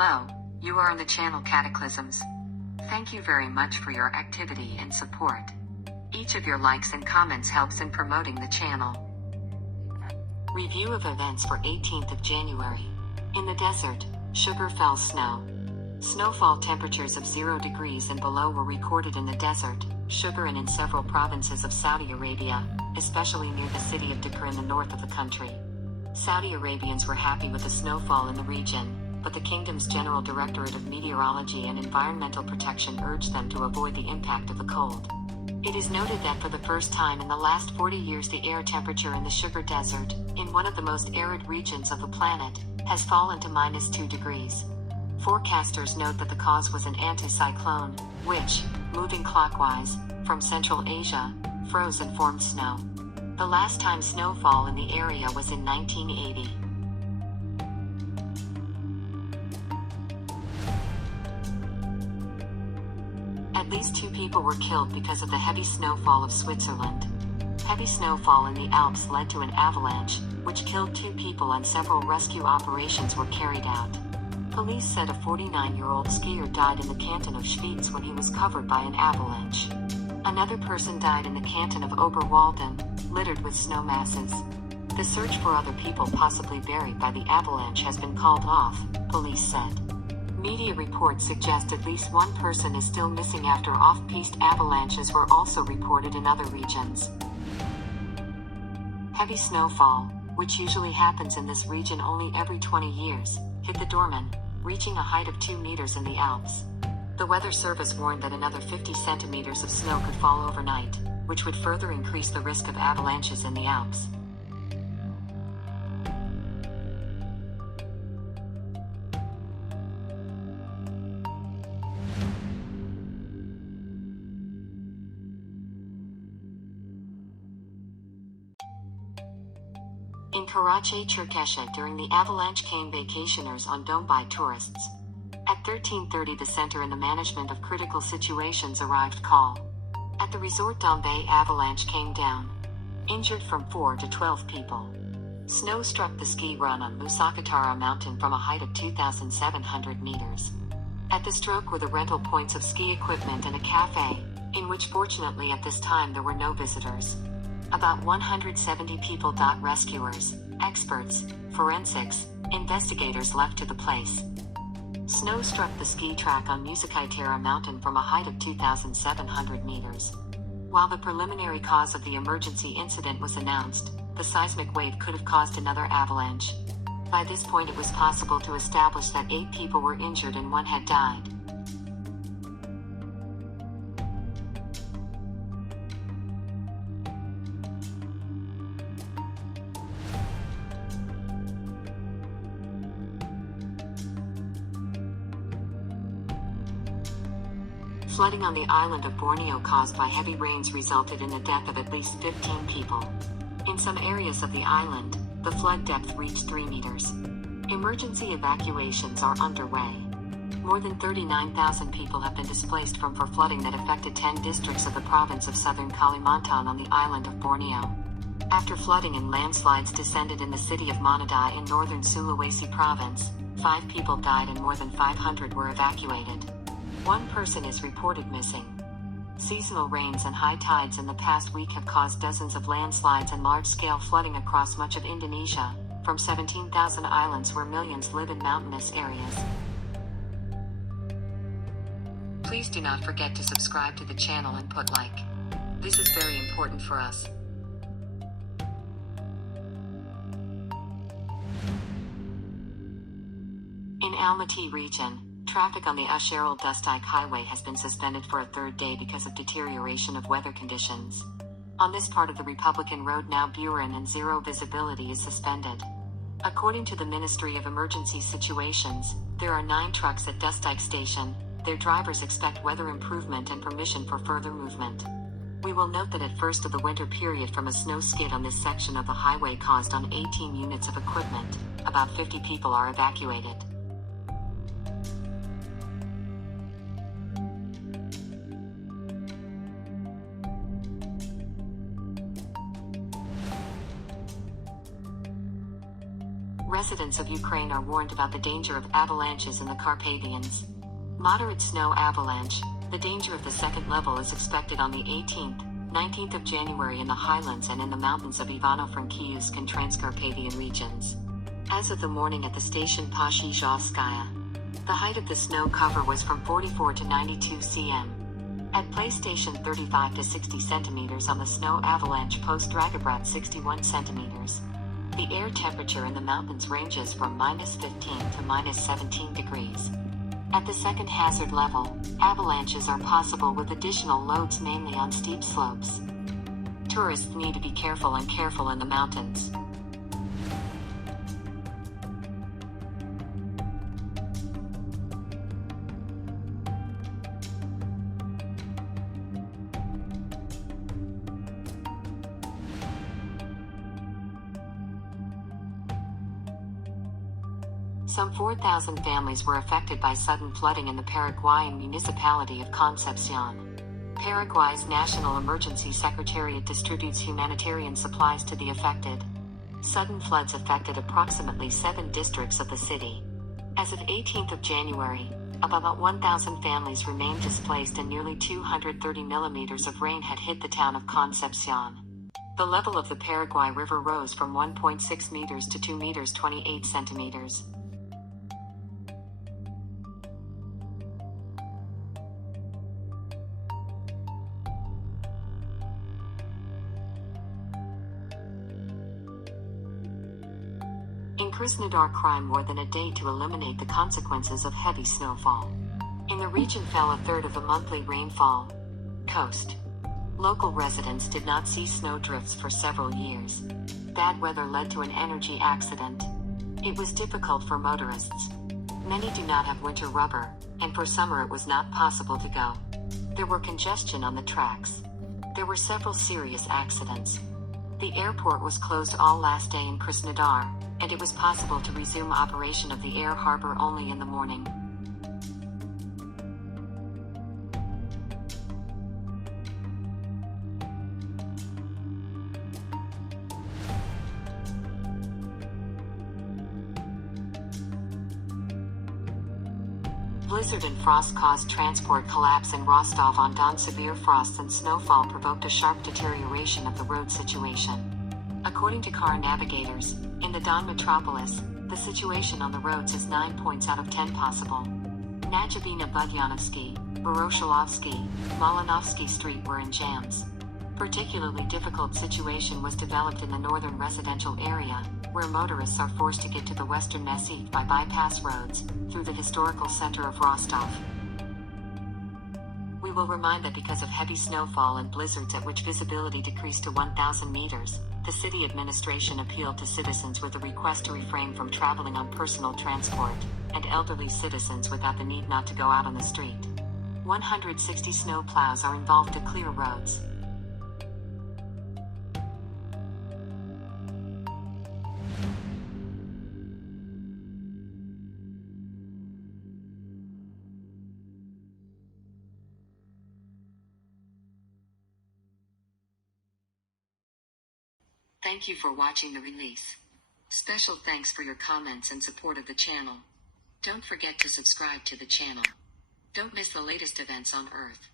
Hello, you are on the channel Cataclysms. Thank you very much for your activity and support. Each of your likes and comments helps in promoting the channel. Review of events for 18th of January. In the desert, sugar fell snow. Snowfall temperatures of 0 degrees and below were recorded in the desert, sugar and in several provinces of Saudi Arabia, especially near the city of Dakar in the north of the country. Saudi Arabians were happy with the snowfall in the region, but the kingdom's General Directorate of Meteorology and Environmental Protection urged them to avoid the impact of the cold. It is noted that for the first time in the last 40 years the air temperature in the Sugar Desert, in one of the most arid regions of the planet, has fallen to -2 degrees. Forecasters note that the cause was an anticyclone, which, moving clockwise, from Central Asia, froze and formed snow. The last time snowfall in the area was in 1980. At least 2 people were killed because of the heavy snowfall of Switzerland. Heavy snowfall in the Alps led to an avalanche, which killed 2 people and several rescue operations were carried out. Police said a 49-year-old skier died in the canton of Schwyz when he was covered by an avalanche. Another person died in the canton of Oberwalden, littered with snow masses. The search for other people possibly buried by the avalanche has been called off, police said. Media reports suggest at least 1 person is still missing after off-piste avalanches were also reported in other regions. Heavy snowfall, which usually happens in this region only every 20 years, hit the Dorman, reaching a height of 2 meters in the Alps. The Weather Service warned that another 50 centimeters of snow could fall overnight, which would further increase the risk of avalanches in the Alps. In Karachi, Turkesha during the avalanche came vacationers on Dombai tourists. At 13:30 the Center in the Management of Critical Situations arrived call. At the resort Dombai avalanche came down. Injured from 4 to 12 people. Snow struck the ski run on Musakatara mountain from a height of 2,700 meters. At the stroke were the rental points of ski equipment and a cafe, in which fortunately at this time there were no visitors. About 170 people. Rescuers, experts, forensics, investigators left to the place. Snow struck the ski track on Musakaitara mountain from a height of 2,700 meters. While the preliminary cause of the emergency incident was announced, the seismic wave could have caused another avalanche. By this point it was possible to establish that 8 people were injured and 1 had died. Flooding on the island of Borneo caused by heavy rains resulted in the death of at least 15 people. In some areas of the island, the flood depth reached 3 meters. Emergency evacuations are underway. More than 39,000 people have been displaced for flooding that affected 10 districts of the province of southern Kalimantan on the island of Borneo. After flooding and landslides descended in the city of Manado in northern Sulawesi province, 5 people died and more than 500 were evacuated. 1 person is reported missing. Seasonal rains and high tides in the past week have caused dozens of landslides and large-scale flooding across much of Indonesia, from 17,000 islands where millions live in mountainous areas. Please do not forget to subscribe to the channel and put like. This is very important for us. In Almaty region, traffic on the Usheril-Dustike Highway has been suspended for a 3rd day because of deterioration of weather conditions. On this part of the Republican Road now Buran and zero visibility is suspended. According to the Ministry of Emergency Situations, there are 9 trucks at Dustike Station. Their drivers expect weather improvement and permission for further movement. We will note that at first of the winter period from a snow skid on this section of the highway caused on 18 units of equipment, about 50 people are evacuated. Residents of Ukraine are warned about the danger of avalanches in the Carpathians. Moderate snow avalanche. The danger of the second level is expected on the 18th, 19th of January in the highlands and in the mountains of Ivano-Frankivsk and Transcarpathian regions. As of the morning at the station Pashizhovskaya, the height of the snow cover was from 44 to 92 cm. At PlayStation 35 to 60 centimeters on the snow avalanche post Dragobrat 61 centimeters. The air temperature in the mountains ranges from -15 to -17 degrees. At the second hazard level, avalanches are possible with additional loads mainly on steep slopes. Tourists need to be careful in the mountains. Some 4,000 families were affected by sudden flooding in the Paraguayan municipality of Concepcion. Paraguay's National Emergency Secretariat distributes humanitarian supplies to the affected. Sudden floods affected approximately 7 districts of the city. As of 18th of January, about 1,000 families remained displaced and nearly 230 millimeters of rain had hit the town of Concepcion. The level of the Paraguay River rose from 1.6 meters to 2 meters 28 centimeters. In Krasnodar, crime more than a day to eliminate the consequences of heavy snowfall. In the region fell a third of the monthly rainfall. Coast. Local residents did not see snowdrifts for several years. Bad weather led to an energy accident. It was difficult for motorists. Many do not have winter rubber, and for summer it was not possible to go. There were congestion on the tracks. There were several serious accidents. The airport was closed all last day in Krasnodar, and it was possible to resume operation of the air harbor only in the morning. Blizzard and frost caused transport collapse in Rostov-on-Don. Severe frosts and snowfall provoked a sharp deterioration of the road situation. According to car navigators, in the Don metropolis, the situation on the roads is 9 points out of 10 possible. Najabina-Budyanovsky, Voroshilovsky, Malinovsky Street were in jams. Particularly difficult situation was developed in the northern residential area, where motorists are forced to get to the western massif by bypass roads, through the historical center of Rostov. We will remind that because of heavy snowfall and blizzards at which visibility decreased to 1,000 meters, the city administration appealed to citizens with a request to refrain from traveling on personal transport, and elderly citizens without the need not to go out on the street. 160 snow plows are involved to clear roads. Thank you for watching the release. Special thanks for your comments and support of the channel. Don't forget to subscribe to the channel. Don't miss the latest events on Earth.